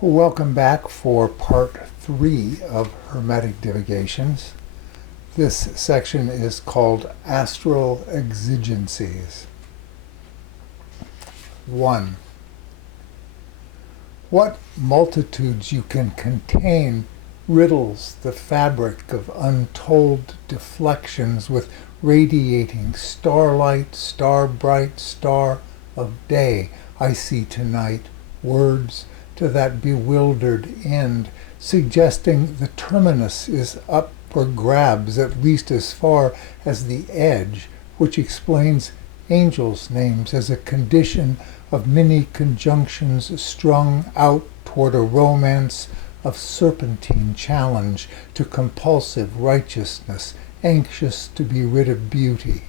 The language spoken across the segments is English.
Welcome back for part 3 of Hermetic Divagations. This section is called Astral Exigencies. 1. What multitudes you can contain riddles the fabric of untold deflections with radiating starlight, star-bright star of day I see tonight, words to that bewildered end, suggesting the terminus is up for grabs at least as far as the edge, which explains angels' names as a condition of many conjunctions strung out toward a romance of serpentine challenge to compulsive righteousness, anxious to be rid of beauty.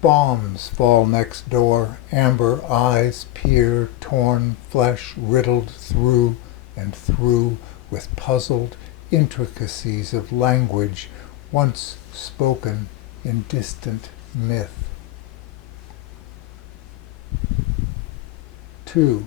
Bombs fall next door, amber eyes peer, torn flesh riddled through and through with puzzled intricacies of language once spoken in distant myth. 2.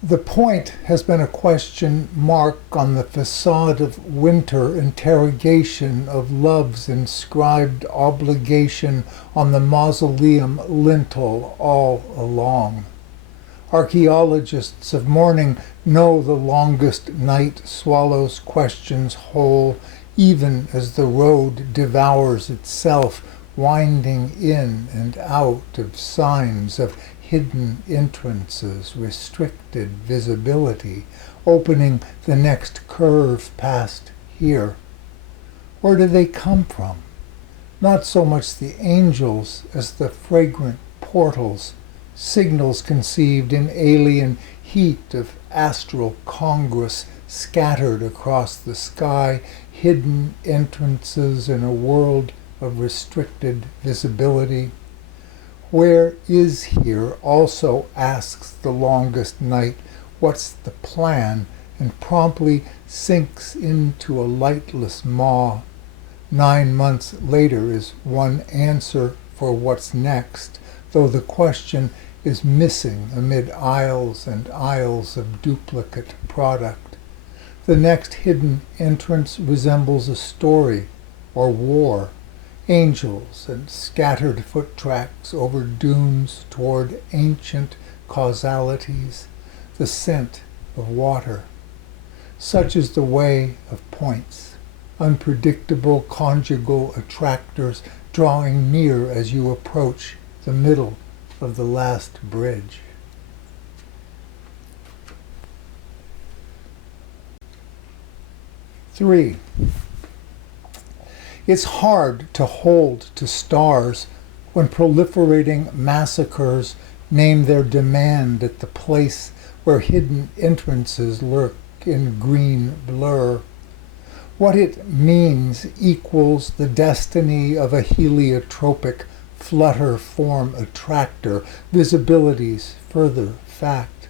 The point has been a question mark on the facade of winter interrogation of love's inscribed obligation on the mausoleum lintel all along. Archaeologists of morning know the longest night swallows questions whole, even as the road devours itself, winding in and out of signs of hidden entrances, restricted visibility, opening the next curve past here. Where do they come from? Not so much the angels as the fragrant portals, signals conceived in alien heat of astral congress scattered across the sky, hidden entrances in a world of restricted visibility. Where is here also asks the longest night, what's the plan, and promptly sinks into a lightless maw. 9 months later is one answer for what's next, though the question is missing amid aisles and aisles of duplicate product. The next hidden entrance resembles a story or war. Angels and scattered foot tracks over dunes toward ancient causalities, the scent of water. Such is the way of points, unpredictable conjugal attractors drawing near as you approach the middle of the last bridge. 3. It's hard to hold to stars when proliferating massacres name their demand at the place where hidden entrances lurk in green blur. What it means equals the destiny of a heliotropic flutter form attractor, visibility's further fact.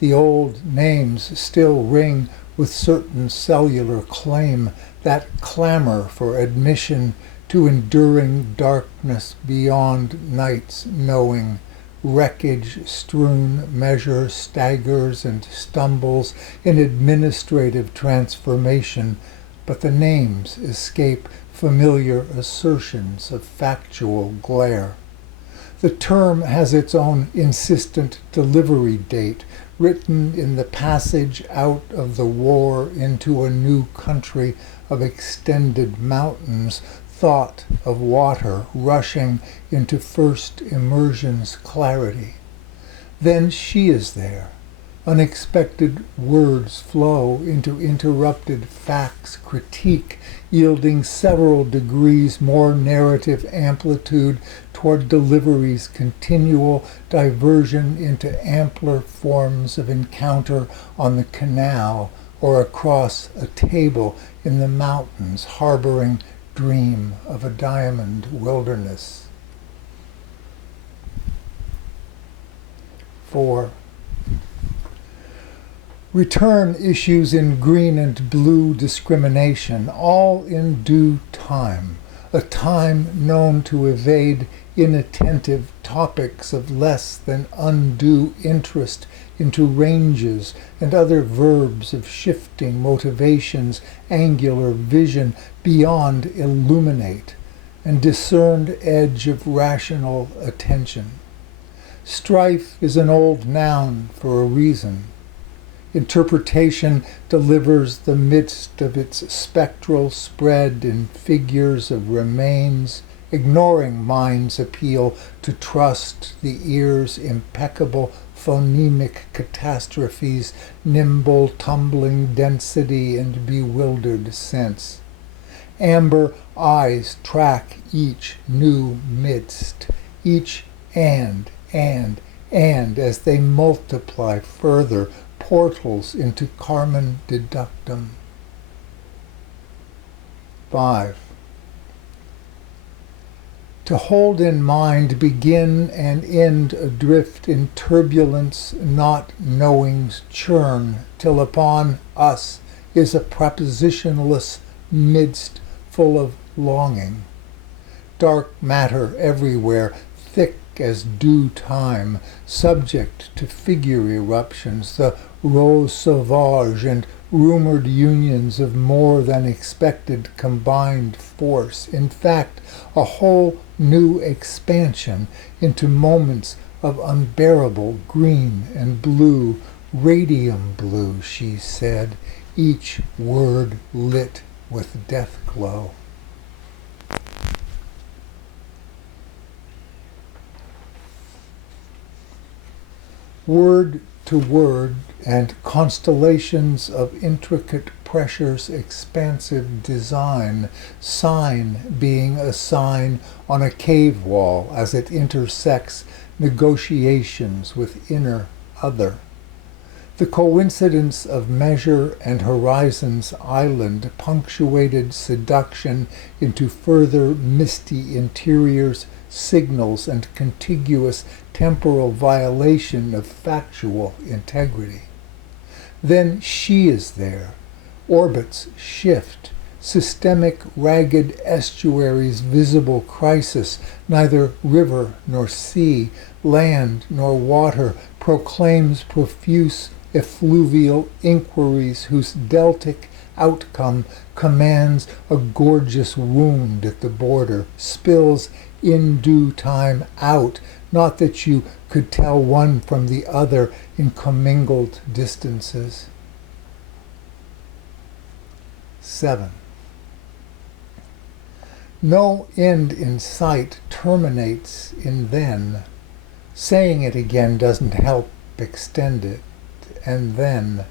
The old names still ring with certain cellular claim, that clamor for admission to enduring darkness beyond night's knowing. Wreckage-strewn measure staggers and stumbles in administrative transformation, but the names escape familiar assertions of factual glare. The term has its own insistent delivery date, written in the passage out of the war into a new country of extended mountains, thought of water rushing into first immersion's clarity. Then she is there. Unexpected words flow into interrupted facts critique, yielding several degrees more narrative amplitude toward delivery's continual diversion into ampler forms of encounter on the canal or across a table in the mountains harboring dream of a diamond wilderness. 4. Return issues in green and blue discrimination, all in due time, a time known to evade inattentive topics of less than undue interest into ranges and other verbs of shifting motivations, angular vision beyond illuminate, and discerned edge of rational attention. Strife is an old noun for a reason. Interpretation delivers the midst of its spectral spread in figures of remains, ignoring mind's appeal to trust the ear's impeccable phonemic catastrophes, nimble tumbling density and bewildered sense. Amber eyes track each new midst, each and, as they multiply further, portals into Carmen deductum. 5. To hold in mind begin and end adrift in turbulence, not knowing's churn, till upon us is a propositionless midst full of longing. Dark matter everywhere, thick as due time, subject to figure eruptions, the rose sauvage and rumored unions of more than expected combined force. In fact, a whole new expansion into moments of unbearable green and blue, radium blue, she said, each word lit with death glow. Word to word and constellations of intricate pressures, expansive design, sign being a sign on a cave wall as it intersects negotiations with inner other. The coincidence of measure and horizon's island punctuated seduction into further misty interiors, signals, and contiguous temporal violation of factual integrity. Then she is there. Orbits shift. Systemic ragged estuaries, visible crisis, neither river nor sea, land nor water, proclaims profuse effluvial inquiries whose deltic outcome commands a gorgeous wound at the border, spills in due time out, not that you could tell one from the other in commingled distances. 7. No end in sight terminates in then. Saying it again doesn't help extend it. And then,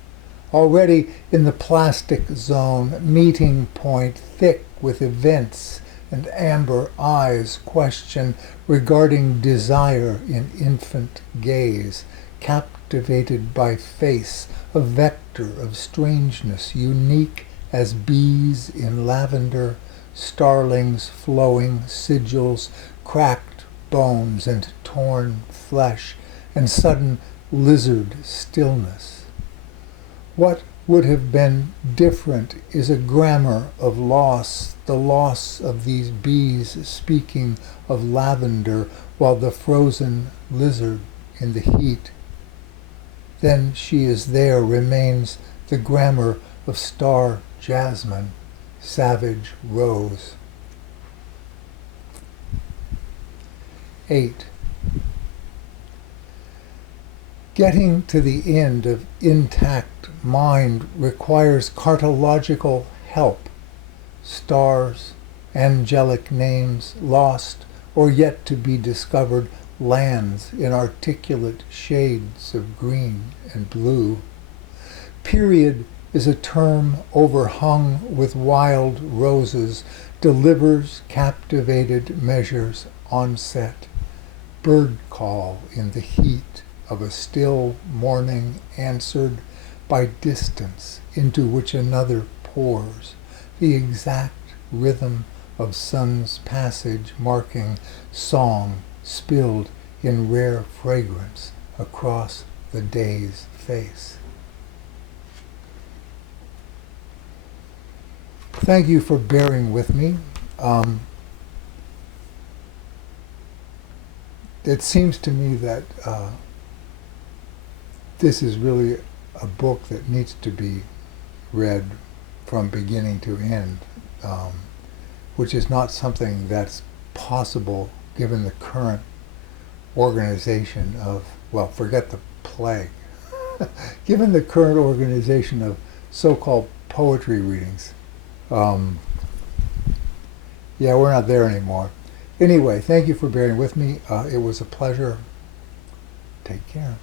already in the plastic zone, meeting point thick with events and amber eyes question regarding desire in infant gaze, captivated by face, a vector of strangeness, unique as bees in lavender, starlings flowing sigils, cracked bones and torn flesh, and sudden lizard stillness. What would have been different is a grammar of loss, the loss of these bees speaking of lavender while the frozen lizard in the heat. Then she is there remains the grammar of star jasmine, savage rose. 8. Getting to the end of intact mind requires cartological help. Stars, angelic names, lost or yet to be discovered lands in articulate shades of green and blue. Period is a term overhung with wild roses, delivers captivated measures onset. Bird call in the heat of a still morning answered by distance into which another pours, the exact rhythm of sun's passage marking song spilled in rare fragrance across the day's face. Thank you for bearing with me. it seems to me that this is really a book that needs to be read from beginning to end, which is not something that's possible given the current organization of, well, forget the plague, given the current organization of so-called poetry readings. Yeah, we're not there anymore. Anyway, thank you for bearing with me. It was a pleasure. Take care.